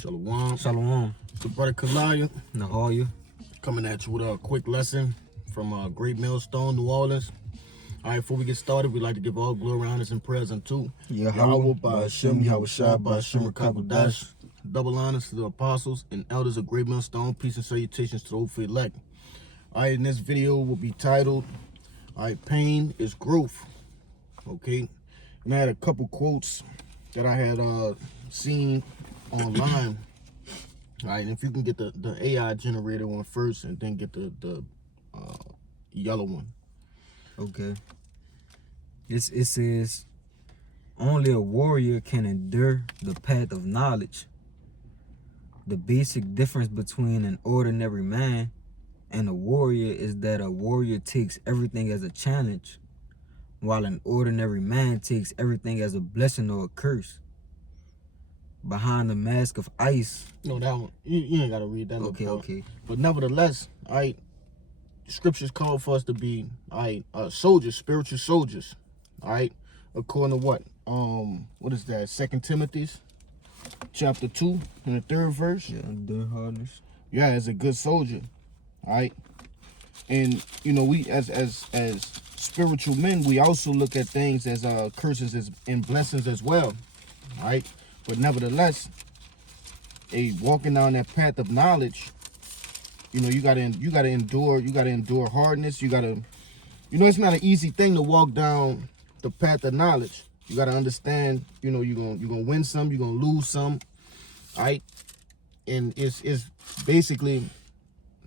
Shalom. Shalom. It's your brother Kalaya Nahoya. coming at you with a quick lesson from Great Millstone, New Orleans. All right, before we get started, we'd like to give all glory, honors, and prayers unto Yahweh, Ba'ashem, Yahushua, Ba'ashem, Rakakwadash. Double honors to the apostles and elders of Great Millstone. Peace and salutations to the hopeful elect. All right, in this video will be titled, all right, Pain is Growth. Okay, and I had a couple quotes that I had seen online. All right, and if you can get the AI generated one first and then get the yellow one. Okay. It says, only a warrior can endure the path of knowledge. The basic difference between an ordinary man and a warrior is that a warrior takes everything as a challenge, while an ordinary man takes everything as a blessing or a curse. Behind the mask of ice. No, that one. You ain't got to read that. Okay. But nevertheless, all right, scriptures call for us to be, all right, soldiers, spiritual soldiers. All right, according to what? What is that? 2 Timothy chapter 2 in the 3rd verse. Yeah, endure hardness. Yeah, as a good soldier. All right. And you know, we as spiritual men, we also look at things as curses and blessings as well. All right. But nevertheless, walking down that path of knowledge, you know, you gotta endure hardness. You gotta, you know, it's not an easy thing to walk down the path of knowledge. You gotta understand, you know, you're gonna win some, you're gonna lose some. All right. And it's basically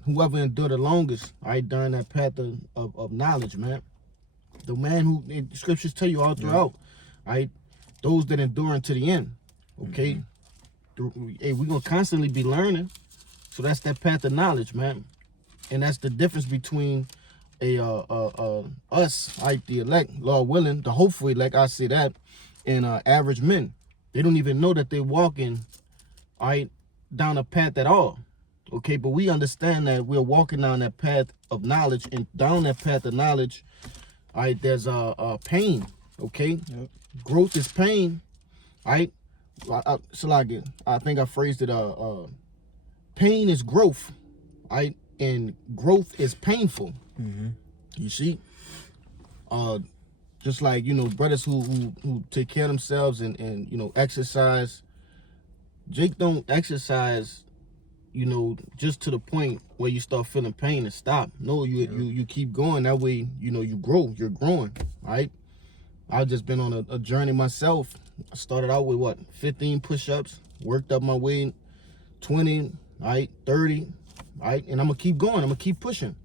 whoever endured the longest, all right, down that path of knowledge, man. The man who scriptures tell you all throughout, all right, those that endure unto the end. Okay, hey, we're gonna constantly be learning, so that's that path of knowledge, man, and that's the difference between us, right, the elect, Lord willing, the hopeful elect, I say that, and average men. They don't even know that they're walking, all right, down a path at all. Okay, but we understand that we're walking down that path of knowledge, and down that path of knowledge, all right, there's pain. Okay, growth is pain, all right. I think I phrased it, pain is growth, right? And growth is painful. You see? Just like, you know, brothers who take care of themselves and you know, exercise. Jake don't exercise, you know, just to the point where you start feeling pain and stop. No, you keep going. That way, you know, you grow. You're growing, right? I've just been on a journey myself. I started out with what, 15 push-ups, worked up my way, 20, right, 30, right, and I'm gonna keep going. I'm gonna keep pushing,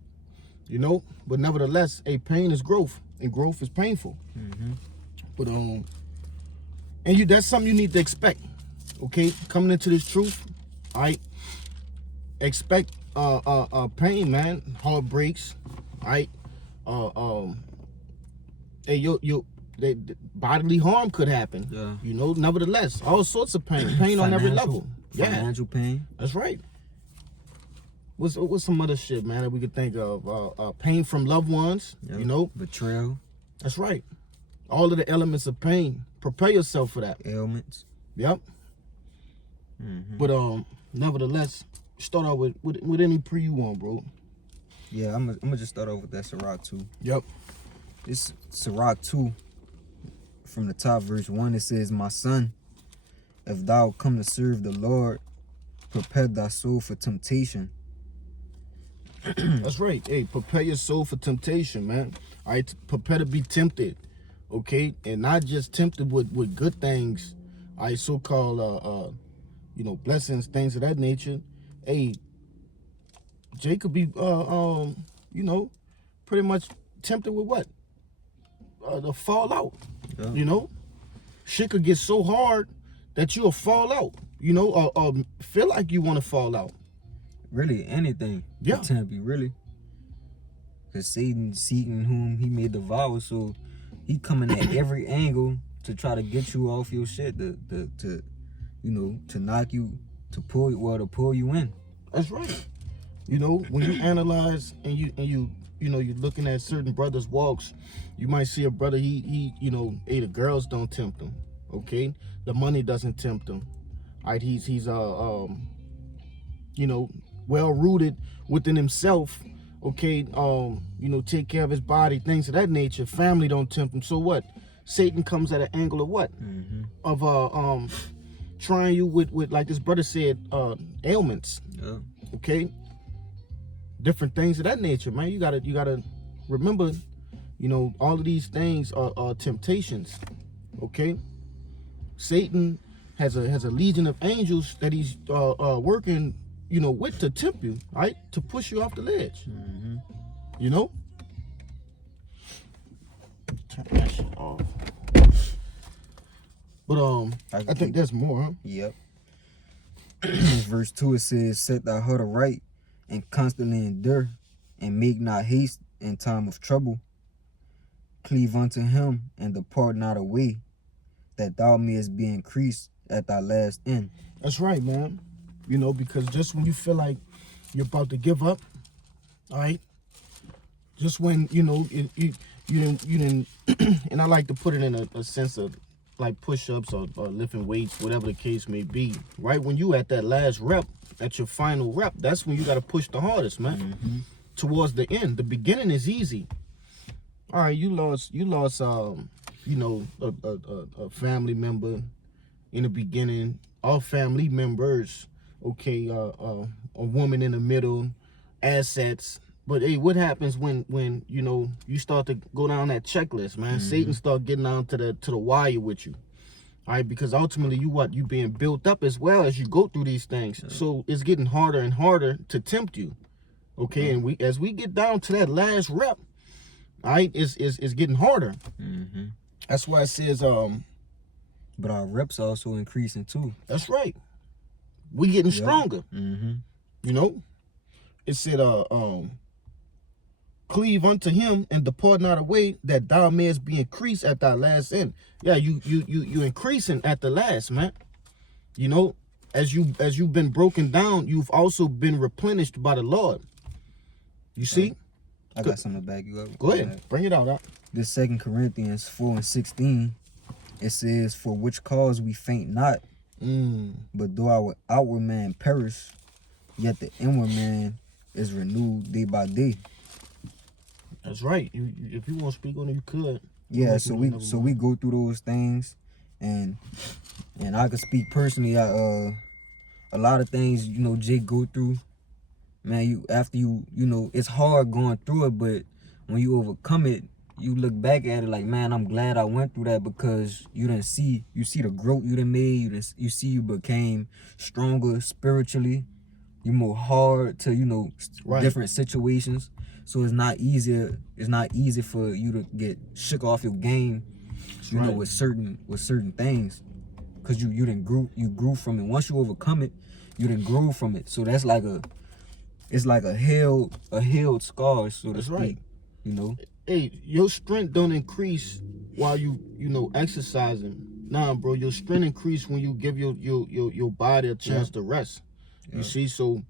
you know. But nevertheless, pain is growth, and growth is painful. But and that's something you need to expect. Okay, coming into this truth, all right. Expect pain, man, heartbreaks, right. Bodily harm could happen. Yeah. You know, nevertheless, all sorts of pain on every level. Financial pain. That's right. What's some other shit, man, that we could think of? Pain from loved ones. Yep. You know, Betrayal. that's right. All of the elements of pain. Prepare yourself for that. Ailments. Yep. But nevertheless, start out with any pre you want, bro. Yeah, I'm gonna just start off with that Sirach 2. Yep. It's Sirach 2. From the top, verse 1, it says, my son, if thou come to serve the Lord, prepare thy soul for temptation. That's right. Hey, prepare your soul for temptation, man. All right, prepare to be tempted, okay? And not just tempted with good things, all right, so-called, you know, blessings, things of that nature. Hey, Jake could be, you know, pretty much tempted with what? The fall out. Yeah. You know, shit could get so hard that you'll fall out, you know, or feel like you want to fall out. Really, anything. Yeah. Tempt you, really. Because Satan seeking whom he may devour, so he coming at every angle to try to get you off your shit, to you know, to knock you, to pull you in. That's right. You know, when you analyze and you know, you're looking at certain brothers' walks, you might see a brother, he you know, hey, the girls don't tempt him, okay? The money doesn't tempt him. Right? He's you know, well rooted within himself. Okay, you know, take care of his body, things of that nature. Family don't tempt him. So what? Satan comes at an angle of what? Of trying you with like this brother said, ailments. Yeah. Okay, different things of that nature, man. You gotta remember, you know, all of these things are temptations. Okay, Satan has a legion of angels that he's working, you know, with to tempt you, right, to push you off the ledge. You know, turn that shit off. But I think there's more, huh? Yep. Verse 2, it says, set thy heart aright and constantly endure, and make not haste in time of trouble. Cleave unto him and depart not away, that thou mayest be increased at thy last end. That's right, man. You know, because just when you feel like you're about to give up, all right, just when, you know, you didn't and I like to put it in a sense of like push-ups or lifting weights, whatever the case may be, right? When you at that last rep, at your final rep, that's when you got to push the hardest, man. Towards the end. The beginning is easy. All right, you lost you know, a family member in the beginning, all family members, okay, a woman in the middle, assets. But hey, what happens when you know you start to go down that checklist, man? Satan start getting down to the wire with you, all right? Because ultimately, you being built up as well as you go through these things. So it's getting harder and harder to tempt you, okay? And as we get down to that last rep, all right, it's getting harder. That's why it says But our reps also increasing too. That's right. We getting stronger. Mm-hmm. You know, it said cleave unto him and depart not away, that thou mayest be increased at thy last end. Yeah, you increasing at the last, man. You know, as you've been broken down, you've also been replenished by the Lord. You see? I got something to back you up. Go ahead, bring it out. This 2 Corinthians 4:16, it says, for which cause we faint not, but though our outward man perish, yet the inward man is renewed day by day. That's right. If you want to speak on it, you could. Yeah, so we go through those things, and I could speak personally. A lot of things, you know, Jake go through. Man, after you know, it's hard going through it, but when you overcome it, you look back at it like, man, I'm glad I went through that, because you see the growth you done made. You see you became stronger spiritually. You're more hard to, you know, different situations. So it's not easy for you to get shook off your game, you know, with certain things, because you grew from it. Once you overcome it, you done grew from it. So that's like it's like a healed scar, so to speak. Right. You know. Hey, your strength don't increase while you know, exercising. Nah, bro, your strength increase when you give your body a chance to rest. You see, so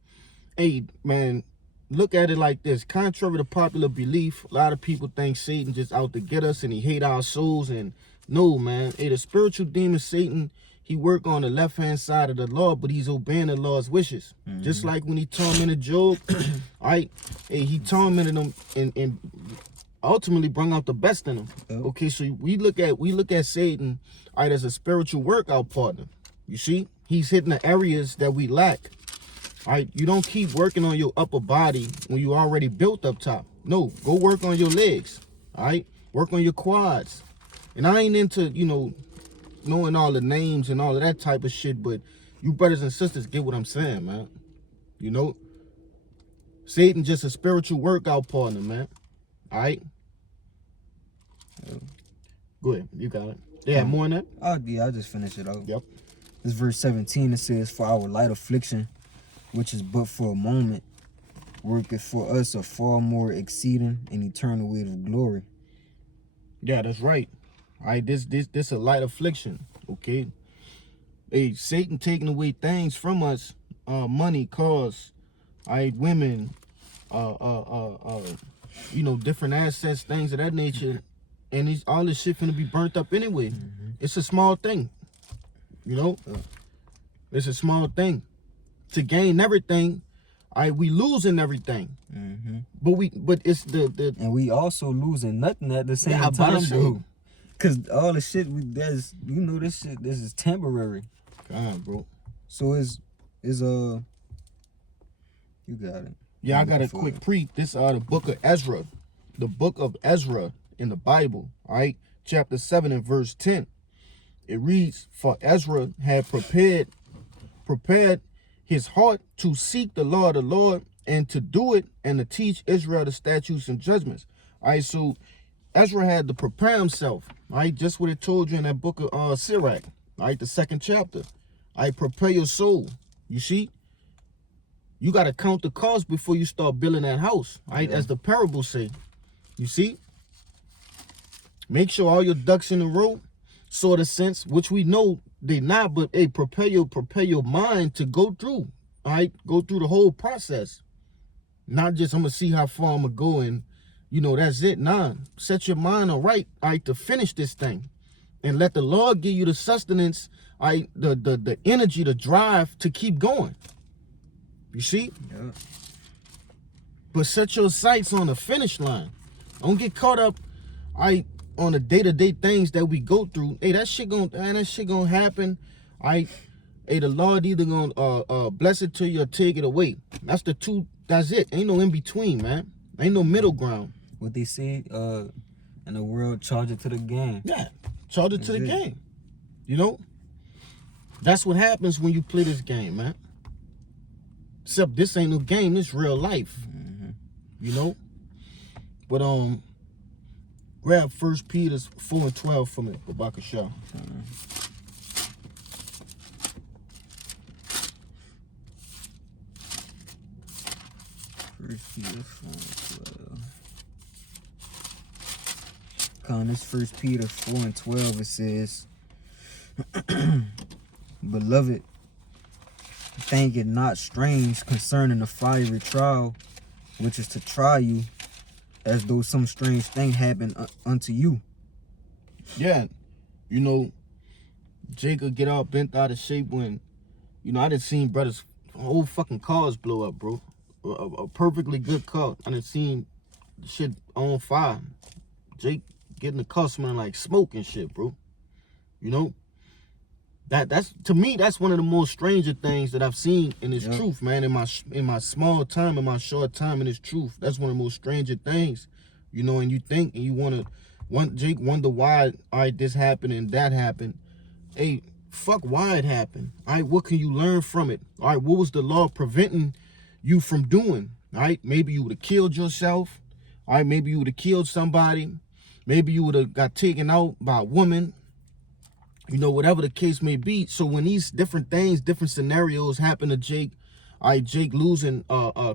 hey, man, look at it like this. Contrary to popular belief, a lot of people think Satan just out to get us and he hate our souls. And no, man. Hey, the spiritual demon Satan, he work on the left-hand side of the law, but he's obeying the Lord's wishes. Just like when he tormented Job, all right? Hey, he tormented him and ultimately bring out the best in him. Okay, so we look at Satan, all right, as a spiritual workout partner. You see? He's hitting the areas that we lack. All right, you don't keep working on your upper body when you already built up top. No, go work on your legs. All right, work on your quads. And I ain't into, you know, knowing all the names and all of that type of shit, but you brothers and sisters get what I'm saying, man. You know, Satan just a spiritual workout partner, man. All right. Go ahead, you got it. They have more in that? Oh yeah, I just finished it off. Yep. This verse 17, it says, for our light affliction, which is but for a moment, worketh for us a far more exceeding and eternal weight of glory. Yeah, that's right. All right, this a light affliction, okay? Hey, Satan taking away things from us, money, cars, all right, women, you know, different assets, things of that nature, and all this shit finna be burnt up anyway. It's a small thing, you know? It's a small thing. To gain everything, we losing everything. But it's the and we also losing nothing at the same Yeah, I'm about to time, say. though. Cause all the shit this shit, this is temporary. God, bro. So it's you got it. Yeah, I got a quick pre. This the book of Ezra. The book of Ezra in the Bible, all right? Chapter 7 and verse 10. It reads, "For Ezra had prepared his heart to seek the law of the Lord and to do it and to teach Israel the statutes and judgments." All right, so Ezra had to prepare himself, all right? Just what it told you in that book of Sirach, all right? The 2nd chapter. All right, prepare your soul. You see? You got to count the cost before you start building that house, all right? Yeah. As the parable say. You see? Make sure all your ducks in a row, sort of sense, which we know they not, but hey, prepare your mind to go through, all right? Go through the whole process. Not just, I'm going to see how far I'm going to go and, that's it. Nah, set your mind all right, to finish this thing. And let the Lord give you the sustenance, the energy, the drive to keep going. You see? Yeah. But set your sights on the finish line. Don't get caught up, on the day-to-day things that we go through. Hey, that shit gonna happen. Hey, the Lord either gonna bless it to you or take it away. That's it. Ain't no in between, man. Ain't no middle ground. What they say, in the world, charge it to the game. Yeah, charge it to the game. That's what happens when you play this game, man. Except this ain't no game, this real life. But grab 1 Peter 4 and 12 for me, Babaka Shah. 1 Peter 4 and 12. This 1 Peter 4 and 12, it says, "Beloved, think it not strange concerning the fiery trial, which is to try you, as though some strange thing happened unto you." Yeah, Jacob get all bent out of shape when, I done seen brothers, whole fucking cars blow up, bro. A perfectly good car. I done seen shit on fire. Jake getting the car smelling like smoke and shit, bro. That's to me, that's one of the most stranger things that I've seen in this truth, man. In my small time, in my short time in this truth, that's one of the most stranger things, and you think and you Jake wonder why, this happened and that happened. Hey, fuck why it happened. What can you learn from it? What was the law preventing you from doing? Maybe you would have killed yourself. Maybe you would have killed somebody. Maybe you would have got taken out by a woman. Whatever the case may be. So when these different things, different scenarios happen to Jake, Jake losing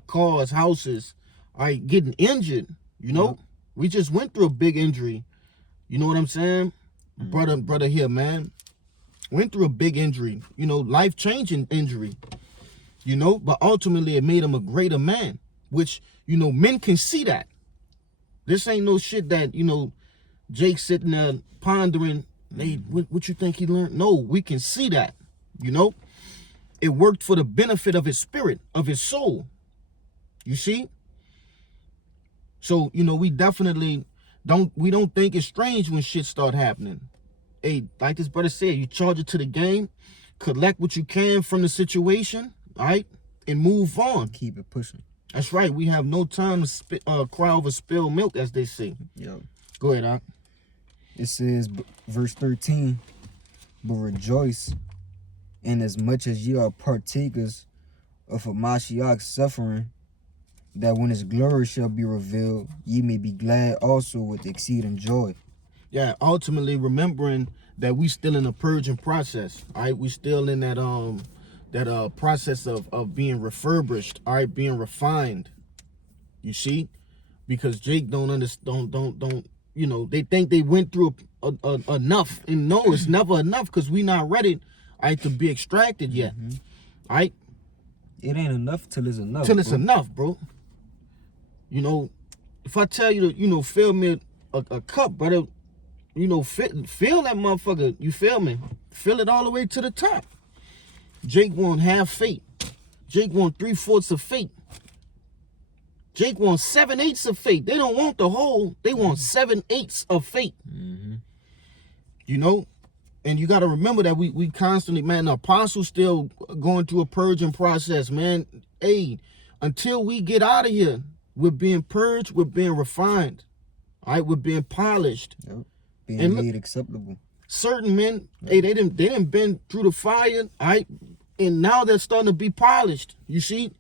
cars, houses, getting injured, we just went through a big injury. You know what I'm saying? Brother here, man. Went through a big injury, life-changing injury, but ultimately it made him a greater man, which, men can see that. This ain't no shit that, Jake sitting there pondering, hey, what you think he learned? No, we can see that, It worked for the benefit of his spirit, of his soul. You see? So, we definitely don't think it's strange when shit start happening. Hey, like this brother said, you charge it to the game, collect what you can from the situation, and move on. Keep it pushing. That's right. We have no time to cry over spilled milk, as they say. Yep. Go ahead, Doc. It says, verse 13, "But rejoice, inasmuch as ye are partakers of a Mashiach's suffering, that when his glory shall be revealed, ye may be glad also with exceeding joy." Yeah, ultimately remembering that we still in the purging process. We still in that process of being refurbished, being refined. You see? Because Jake don't understand, don't they think they went through enough, and no, it's never enough, because we not ready to be extracted yet. It ain't enough till it's enough. Till it's enough, bro. If I tell you to, fill me a cup, brother, fill that motherfucker, you feel me? Fill it all the way to the top. Jake want half faith. Jake want 3/4 of faith. Jake wants 7/8 of faith. They don't want the whole. They want 7/8 of faith. Mm-hmm. You know? And you got to remember that we constantly, man, the apostles still going through a purging process, man. Hey, until we get out of here, we're being purged, we're being refined. All right, we're being polished. Yep. Being And made acceptable. Certain men, hey, they didn't been through the fire, all right? And now they're starting to be polished. You see?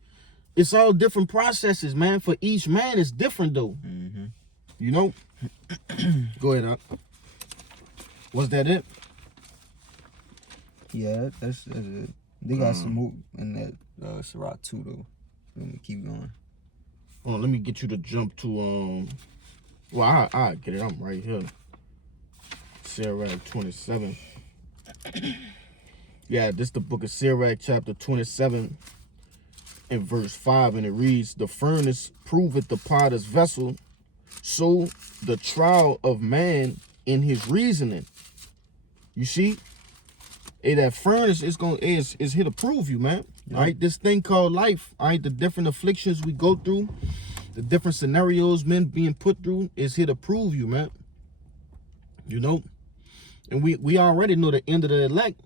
It's all different processes, man. For each man, it's different, though. Mm-hmm. You know? Go ahead, Doc. Was that it? Yeah, that's it. They got some more in that Sirach 2, though. Let me keep going. Hold on, let me get you to jump to, well, I get it. I'm right here. Sirach 27. Yeah, this the book of Sirach, chapter 27, and verse 5, and it reads, "The furnace proveth the potter's vessel, so the trial of man in his reasoning." You see? Hey, that furnace is here to prove you, man. Yeah. All right, this thing called life, all right, the different afflictions we go through, the different scenarios men being put through is here to prove you, man. You know? And we already know the end of the elect.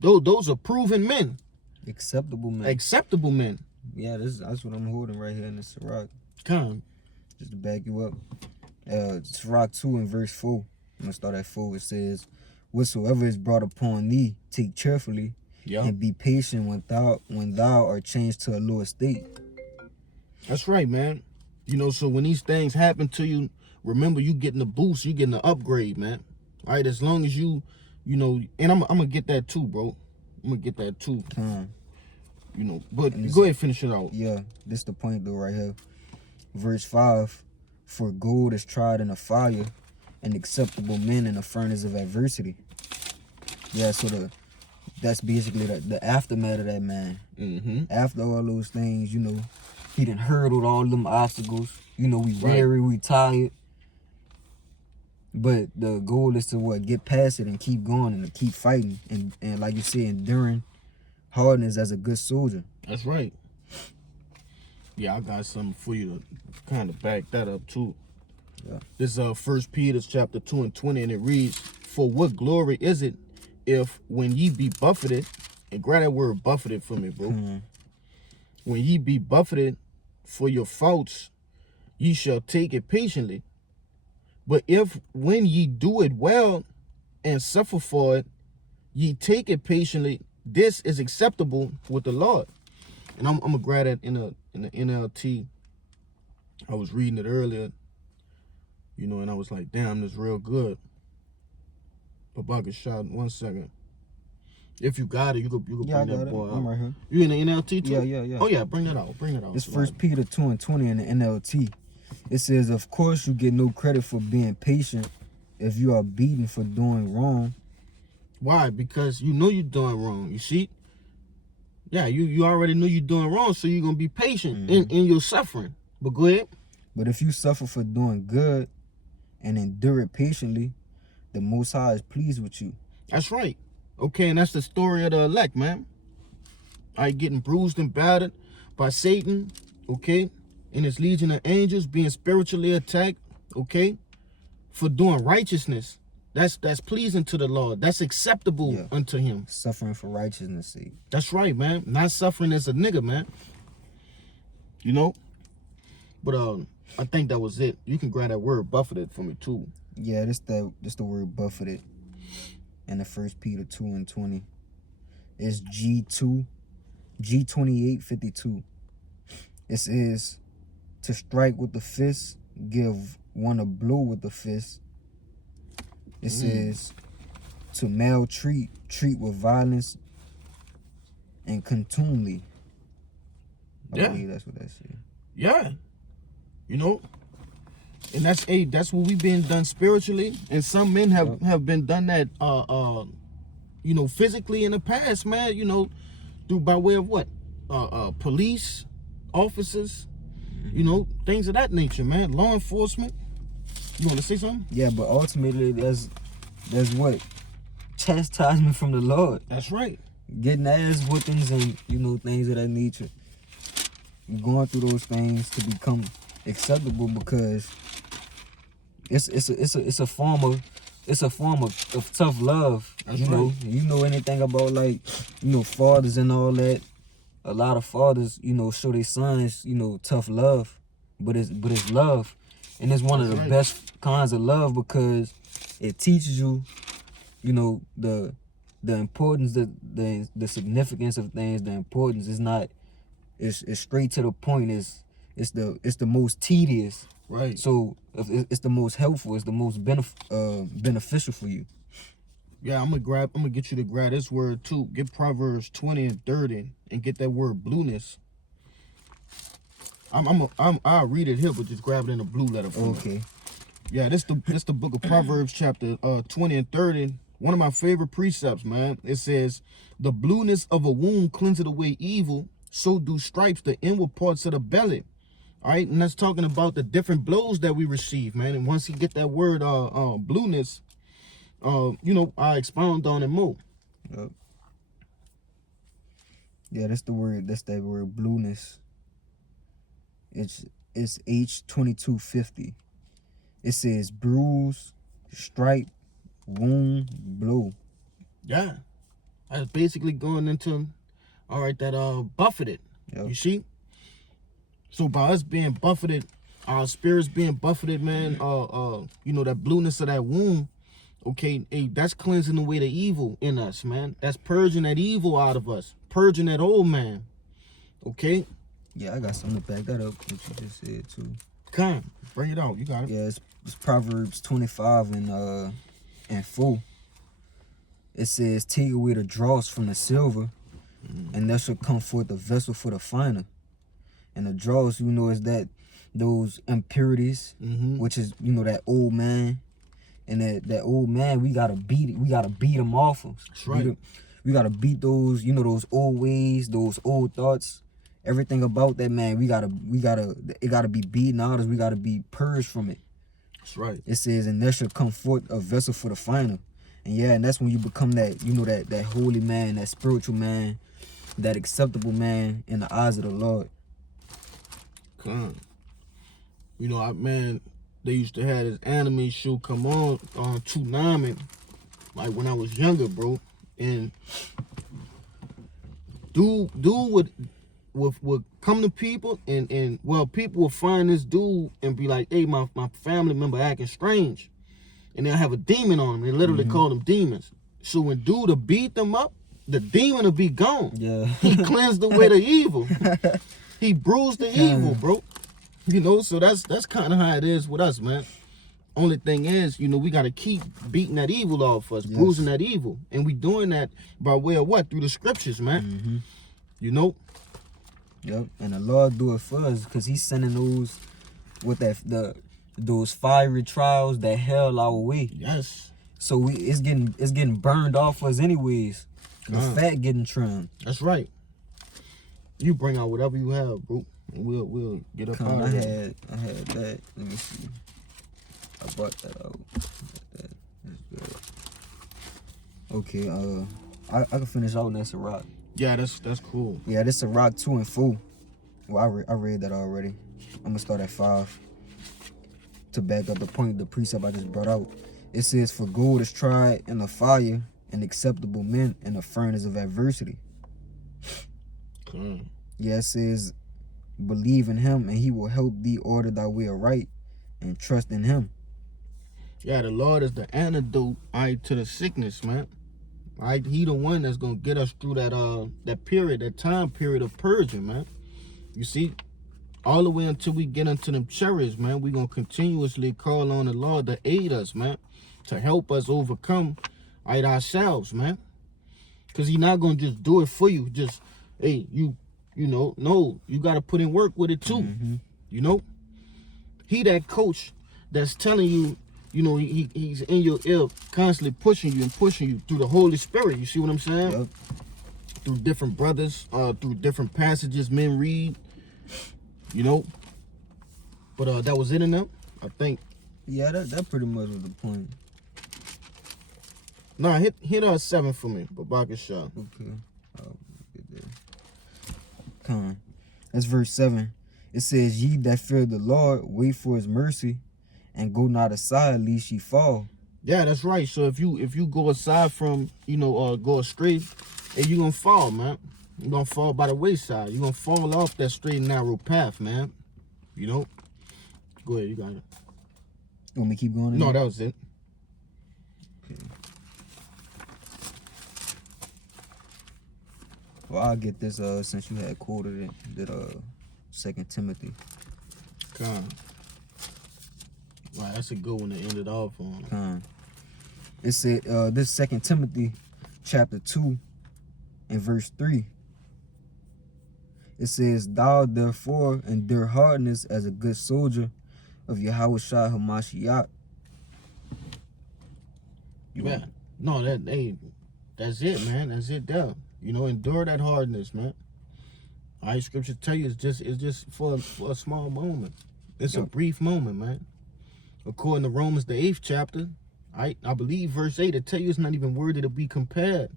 Those are proven men. Acceptable men. Acceptable men. Yeah, that's what I'm holding right here in the Sirach. Come. Just to back you up. Sirach 2 and verse 4. I'm going to start at 4. It says, "Whatsoever is brought upon thee, take cheerfully, Yeah. and be patient when thou art changed to a lower state." That's right, man. You know, so when these things happen to you, remember you getting a boost, you getting an upgrade, man. All right, as long as you know, and I'm gonna get that too, bro. I'm gonna get that too. You know, but go ahead, finish it out. Yeah, this the point though right here. Verse 5, "For gold is tried in a fire, and acceptable men in a furnace of adversity." Yeah, so that's basically the aftermath of that man. Mm-hmm. After all those things, you know, he done hurdled all them obstacles. You know, we Right. weary, we tired. But the goal is to get past it and keep going and to keep fighting. And like you said, enduring hardness as a good soldier. That's right. Yeah, I got something for you to kind of back that up too. Yeah. This is 1 Peter chapter 2 and 20, and it reads, "For what glory is it if when ye be buffeted," and grab that word buffeted for me, bro. Mm-hmm. "When ye be buffeted for your faults, ye shall take it patiently. But if when ye do it well and suffer for it, ye take it patiently, this is acceptable with the Lord." And I'm gonna grab that in the NLT. I was reading it earlier, you know, and I was like, damn, this is real good. Babaka shot 1 second. If you got it, you could bring Yeah, I that got it. boy I'm out. right here. You in the NLT too? Yeah. Oh yeah, bring that out. Bring it out. It's 1 Peter 2 and 20 in the NLT. It says, "Of course you get no credit for being patient if you are beaten for doing wrong." Why? Because you know you're doing wrong. You see? Yeah, you already know you're doing wrong, so you're gonna be patient in your suffering. But go ahead. But if you suffer for doing good and endure it patiently, the Most High is pleased with you. That's right. Okay, and that's the story of the elect, man. All right, getting bruised and battered by Satan, okay, and his legion of angels, being spiritually attacked, okay, for doing righteousness. That's pleasing to the Lord. That's acceptable unto him. Suffering for righteousness' sake. That's right, man. Not suffering as a nigga, man. You know? But I think that was it. You can grab that word buffeted for me too. Yeah, this the word buffeted in the 1 Peter 2 and 20. It's G2852. It says, "To strike with the fist, give one a blow with the fist." It says, "To maltreat, treat with violence and contumely." I believe that's what that says. Yeah. You know? And that's what we've been done spiritually. And some men have been done that you know, physically in the past, man, you know, through by way of what? Police officers, you know, things of that nature, man. Law enforcement. You want to say something? Yeah, but ultimately, there's what? Chastisement from the Lord. That's right. getting ass whoopings and, you know, things of that nature. You're going through those things to become acceptable because it's a form of tough love. That's you know, right. you know anything about, like, you know, fathers and all that. A lot of fathers, you know, show their sons, you know, tough love, but it's love, and it's one of the That's right. best kinds of love because it teaches you, you know, the importance, the significance of things. The importance is not, it's straight to the point. It's the most tedious. Right. So it's the most helpful. It's the most beneficial for you. Yeah, I'm gonna get you to grab this word too. Get Proverbs 20 and 30 and get that word blueness. I'll read it here, but just grab it in a blue letter for me. Okay. Yeah, this the book of Proverbs chapter 20 and 30. One of my favorite precepts, man. It says, the blueness of a wound cleanseth away evil, so do stripes the inward parts of the belly. All right, and that's talking about the different blows that we receive, man. And once you get that word blueness, you know, I expound on it more. Yep. Yeah, that's the word. That's that word blueness. It's H2250. It says bruise, stripe, wound, blow. Yeah, that's basically going into, all right, that buffeted. Yep. You see. So by us being buffeted, our spirits being buffeted, man. You know, that blueness of that wound. Okay, hey, that's cleansing away the evil in us, man. That's purging that evil out of us, purging that old man. Okay. Yeah, I got something to back that up. What you just said too. Come, bring it out. You got it. Yeah, it's Proverbs 25 and 4. It says, take away the dross from the silver, and there shall come forth a vessel for the finer. And the dross, you know, is that those impurities, which is, you know, that old man. And that old man, we gotta beat it. We gotta beat him off him. That's right. We gotta beat those, you know, those old ways, those old thoughts. Everything about that man, it gotta be beaten out of us. We gotta be purged from it. That's right. It says, and there shall come forth a vessel for the final. And yeah, and that's when you become that, you know, that holy man, that spiritual man, that acceptable man in the eyes of the Lord. Come. You know, man, they used to have this anime show come on Toonami, like when I was younger, bro. And dude would come to people and well, people would find this dude and be like, hey, my family member acting strange. And they'll have a demon on them. They literally call them demons. So when dude will beat them up, the demon will be gone. Yeah. He cleansed away the evil. He bruised the evil, bro. You know, so that's kind of how it is with us, man. Only thing is, you know, we got to keep beating that evil off us, bruising that evil. And we doing that by way of what? Through the scriptures, man. You know? Yep. And the Lord do it for us because he's sending those with those fiery trials that hell our way. Yes. So it's getting burned off us anyways. The fat getting trimmed. That's right. You bring out whatever you have, bro. And we'll get up out of there. I had that. Let me see. I brought that out. That's good. Okay, I can finish out next rock. Yeah, that's cool. Yeah, this is rock 2 and 4. Well, I read that already. I'm gonna start at 5 to back up the point, the precept I just brought out. It says, for gold is tried in the fire, and acceptable men in the furnace of adversity. Yeah, it says, believe in him and he will help thee order thy way aright, and trust in him. Yeah, the Lord is the antidote, to the sickness, man. He the one that's gonna get us through that time period of purging, man. You see, all the way until we get into them chariots, man, we gonna continuously call on the Lord to aid us, man, to help us overcome ourselves, man. Because he's not gonna just do it for you. Just, hey, you know, no, you gotta put in work with it too. You know, he that coach that's telling you, you know, he's in your ear, constantly pushing you through the Holy Spirit. You see what I'm saying? Yep. Through different brothers, through different passages men read. You know, but that was it in them, I think. Yeah, that pretty much was the point. Nah, hit 7 for me, Babaka Shah. Okay. Con. That's verse 7. It says, ye that fear the Lord, wait for his mercy, and go not aside, lest ye fall. Yeah, that's right. So if you go aside from, go astray, and you're gonna fall, man. You're gonna fall by the wayside. You're gonna fall off that straight and narrow path, man. Go ahead, you got it. You want me to keep going? No, that was it. Okay. Well, I'll get this since you had quoted it, that 2 Timothy. God. Wow, that's a good one to end it off on. It said this 2 Timothy chapter 2 and verse 3. It says, thou therefore endure hardness as a good soldier of Yahushua Hamashiach. Yeah. No, that's it, man. That's it there. Endure that hardness, man. All right, scripture tell you it's just for a small moment. It's a brief moment, man. According to Romans the 8th chapter, I believe verse 8, it tell you it's not even worthy to be compared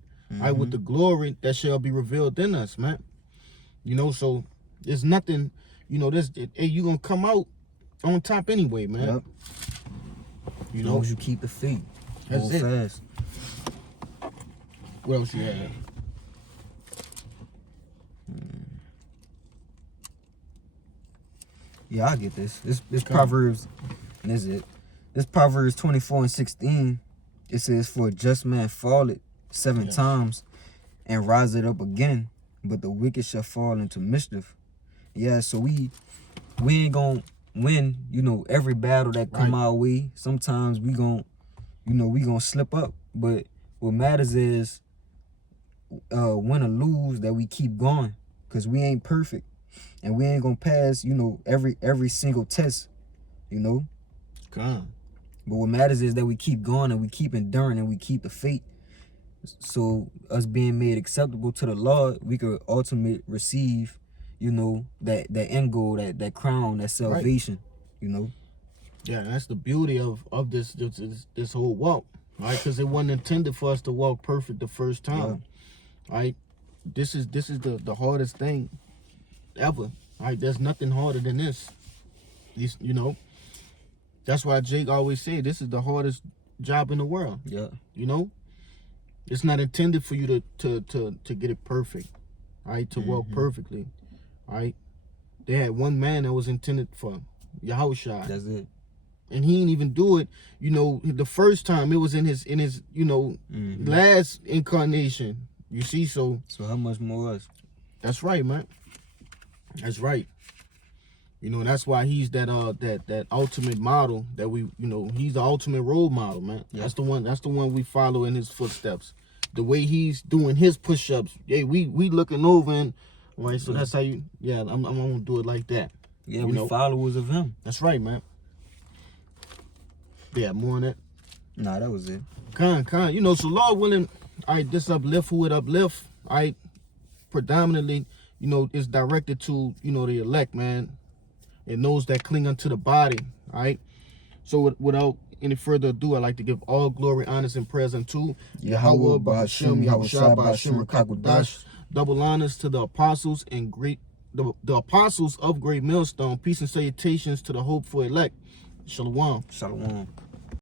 with the glory that shall be revealed in us, man. So there's nothing, you're gonna come out on top anyway, man. Yep. As long as you keep the faith. That's Hold it. fast. What else you have? Yeah, I get this. This Proverbs, and this is it. This Proverbs 24 and 16. It says, for a just man falleth 7 times and riseth up again, but the wicked shall fall into mischief. Yeah, so we ain't gonna win, every battle that come our way. Sometimes we gonna slip up. But what matters is win or lose that we keep going. Cause we ain't perfect. And we ain't gonna pass, every single test, God. But what matters is that we keep going and we keep enduring and we keep the faith. So us being made acceptable to the Lord, we could ultimately receive, that end goal, that crown, that salvation, Yeah, that's the beauty of this whole walk, right? Because it wasn't intended for us to walk perfect the first time, right? This is the hardest thing ever, right? There's nothing harder than this. That's why Jake always said this is the hardest job in the world. Yeah. It's not intended for you to get it perfect, right? To walk perfectly, right? They had one man that was intended for Yahushua. That's it. And he didn't even do it, the first time. It was in his last incarnation. You see, so how much more us? That's right, man. That's right. That's why he's that ultimate model that we, he's the ultimate role model, man. Yeah. That's the one we follow in his footsteps. The way he's doing his push-ups, we looking over and right, so that's how I'm gonna do it like that. Yeah, we followers of him. That's right, man. Yeah, more on that. Nah, that was it. So Lord willing, this uplift who it uplift, predominantly, is directed to, the elect, man. And those that cling unto the body, all right? So without any further ado, I'd like to give all glory, honors, and praise unto Yahweh, Bahashem, Yahushua, Bahashem, Rakakwadash. Double honors to the apostles and the apostles of Great Millstone. Peace and salutations to the hopeful elect. Shalom. Shalom.